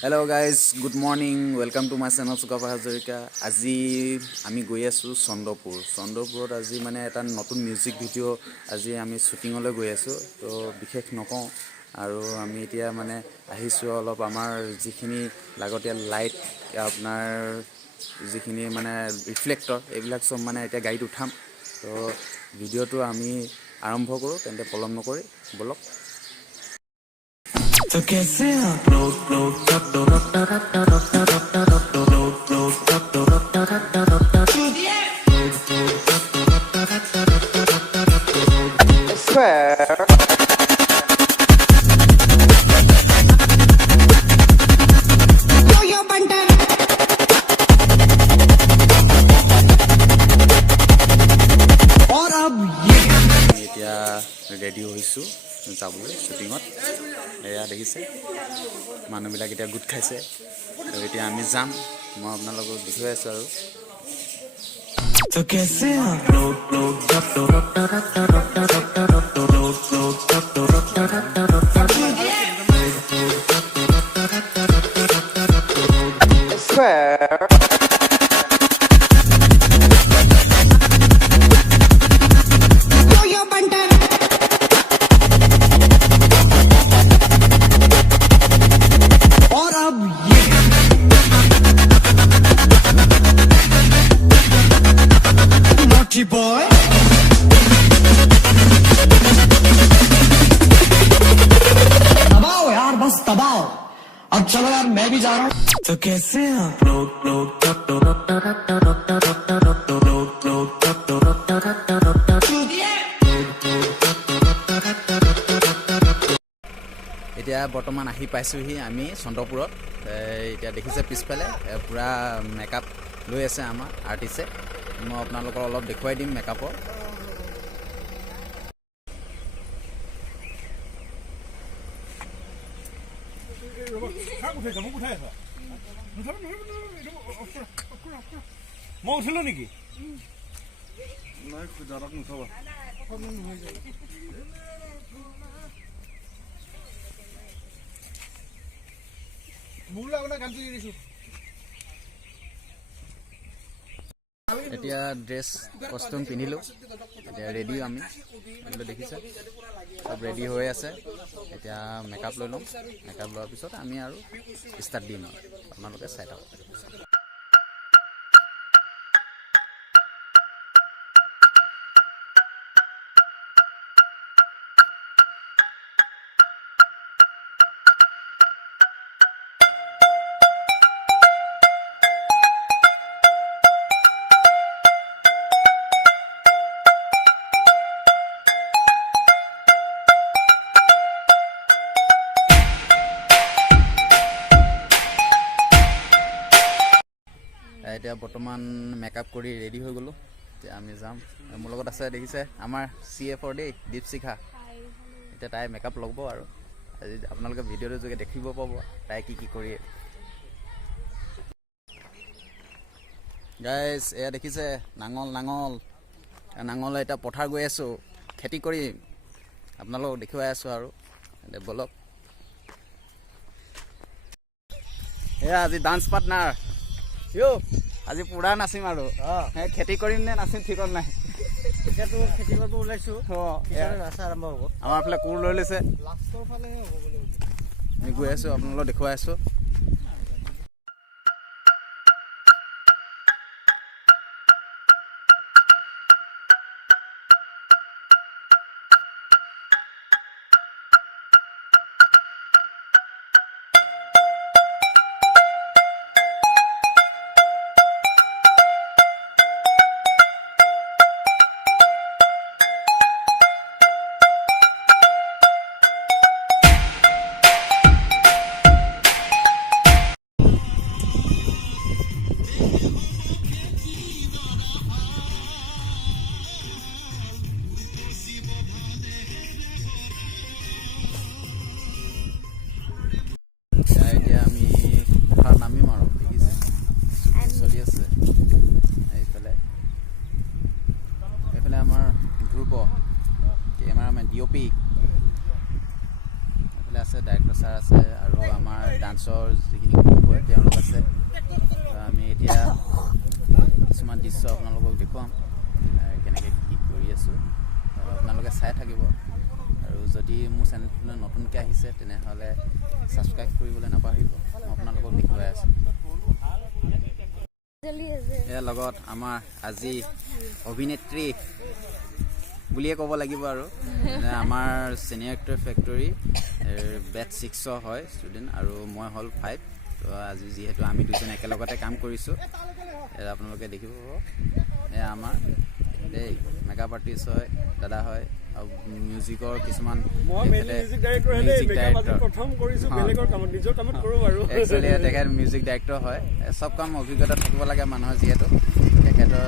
Hello guys, good morning. Welcome to my channel Sukafa Hazarika. আজি আমি গৈ আছো চন্দ্ৰপুৰ। চন্দ্ৰপুৰত আজি মানে এটা নতুন মিউজিক ভিডিঅ' আজি আমি শ্বুটিঙলৈ গৈ আছো। তো বিশেষ নকওঁ আৰু আমি এতিয়া মানে আহিছো অলপ আমাৰ যিখিনি লাগতিয়াল লাইট আপোনাৰ যিখিনি মানে ৰিফ্লেক্টৰ এইবিলাক সব মানে এতিয়া গাড়ীত উঠাম। তো ভিডিঅ'টো আমি আৰম্ভ কৰোঁ তেন্তে পলম নকৰি বলক। तो कैसे आप এতিয়া ৰেডি হৈছোঁ যাবলৈ শ্বুটিঙত। এয়া দেখিছে মানুহবিলাক এতিয়া গোট খাইছে। তো এতিয়া আমি যাম, মই আপোনালোকক দেখুৱাই আছোঁ আৰু तो कैसे आप boy दबाओ यार, बस दबाओ। अब चलो यार, मैं भी जा रहा हूँ। तो कैसे आप এতিয়া বৰ্তমান আহি পাইছোঁহি আমি চন্দ্ৰপুৰত। এতিয়া দেখিছে পিছফালে পূৰা মেকআপ লৈ আছে আমাৰ আৰ্টিষ্টে। মই আপোনালোকক অলপ দেখুৱাই দিম মেকআপৰ। মই উঠিলো নেকি? এতিয়া ড্ৰেছ কষ্টিউম পিন্ধিলোঁ, এতিয়া ৰেডি আমি দেখিছে চব ৰেডি হৈ আছে। এতিয়া মেকআপ লৈ ল'ম, মেকআপ লোৱাৰ পিছত আমি আৰু ষ্টাৰ্ট দিম আৰু আপোনালোকে চাই থাকক। এতিয়া বৰ্তমান মেকআপ কৰি ৰেডি হৈ গ'লোঁ। এতিয়া আমি যাম। মোৰ লগত আছে দেখিছে আমাৰ CFৰ দেই দীপশিখা। এতিয়া তাই মেকআপ ল'ব আৰু আজি আপোনালোকে ভিডিঅ'টোৰ যোগে দেখিব পাব তাই কি কৰি। গাইজ এয়া দেখিছে নাঙল এতিয়া পথাৰ গৈ আছোঁ, খেতি কৰিম, আপোনালোকক দেখুৱাই আছোঁ আৰু এতিয়া বলক। এয়া আজি ডান্স পাৰ্টনাৰ আজি পুৰা নাচিম আৰু খেতি কৰিম নে নাচিম ঠিকত নাই। এতিয়াতো খেতি কৰিব ওলাইছোঁ, আৰম্ভ হ'ব। আমাৰ ফালে কোৰ লৈ লৈছে, আমি গৈ আছোঁ, আপোনালোকক দেখুৱাই আছোঁ। ডান্সৰ যিখিনি গ্ৰুপ হয় তেওঁলোক আছে। আমি এতিয়া কিছুমান দৃশ্য আপোনালোকক দেখুৱাম কেনেকৈ কি কৰি আছোঁ, আপোনালোকে চাই থাকিব। আৰু যদি মোৰ চেনেলটোলৈ নতুনকৈ আহিছে তেনেহ'লে ছাবস্ক্ৰাইব কৰিবলৈ নাপাহৰিব। মই আপোনালোকক দেখুৱাই আছোঁ। ইয়াৰ লগত আমাৰ আজি অভিনেত্ৰী বুলিয়ে ক'ব লাগিব আৰু আমাৰ চিনিয়ৰ এক্টৰ ফেক্টৰী বেটছ 6 হয় ষ্টুডেণ্ট, আৰু মই হ'ল 5। তো আজি যিহেতু আমি দুজন একেলগতে কাম কৰিছোঁ, আপোনালোকে দেখিব পাব। এয়া আমাৰ দেই মেকআপ আৰ্টিষ্ট হয়, দাদা হয়, আৰু মিউজিকৰ কিছুমান একচুৱেলি তেখেত মিউজিক ডাইৰেক্টৰ হয়। চব কাম অভিজ্ঞতা থাকিব লাগে মানুহৰ, যিহেতু তেখেতৰ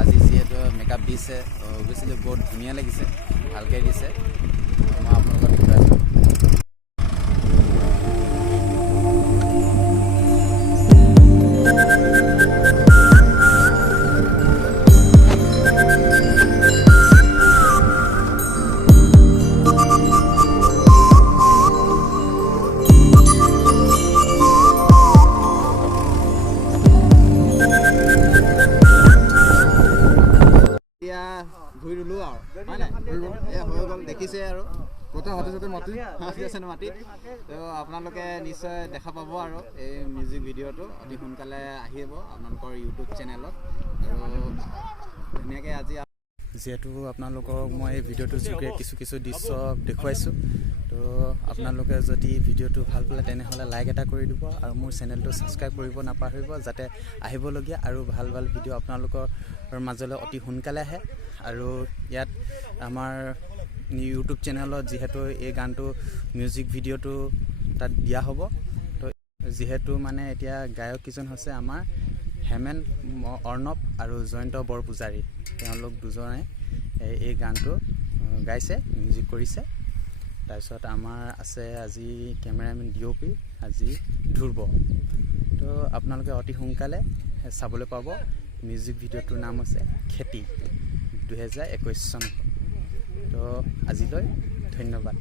আজি যিহেতু মেকআপ দিছে, অভিয়াছলি বহুত ধুনীয়া লাগিছে, ভালকৈ দিছে। মই আপোনালোকক দেখুৱাই আছোঁ। এতিয়া ধুই ৰুলো আৰু হয় নাই, এয়া হৈ গ'ল, দেখিছে আৰু গোটেই হাতে চাতে মাটি আছে মাটিত। তো আপোনালোকে নিশ্চয় দেখা পাব আৰু এই মিউজিক ভিডিঅ'টো অতি সোনকালে আহিব আপোনালোকৰ ইউটিউব চেনেলত। আৰু ধুনীয়াকৈ আজি যিহেতু আপোনালোকক মই এই ভিডিঅ'টোৰ যোগেৰে কিছু দৃশ্য দেখুৱাইছোঁ। তো আপোনালোকে যদি ভিডিঅ'টো ভাল পালে তেনেহ'লে লাইক এটা কৰি দিব, আৰু মোৰ চেনেলটো ছাবস্ক্ৰাইব কৰিব নাপাহৰিব, যাতে আহিবলগীয়া আৰু ভাল ভিডিঅ' আপোনালোকৰ মাজলৈ অতি সোনকালে আহে। আৰু ইয়াত আমাৰ ইউটিউব চেনেলত যিহেতু এই গানটো মিউজিক ভিডিঅ'টো তাত দিয়া হ'ব। তো যিহেতু মানে এতিয়া গায়ক কেইজন হৈছে আমাৰ হেমেন অৰ্ণৱ আৰু জয়ন্ত বৰপূজাৰী, তেওঁলোক দুজনে এই গানটো গাইছে, মিউজিক কৰিছে। তাৰপিছত আমাৰ আছে আজি কেমেৰামেন DOP আজি ধ্ৰুৱ। তো আপোনালোকে অতি সোনকালে চাবলৈ পাব। মিউজিক ভিডিঅ'টোৰ নাম হৈছে খেতি 2021 চন। তো আজিলৈ ধন্যবাদ।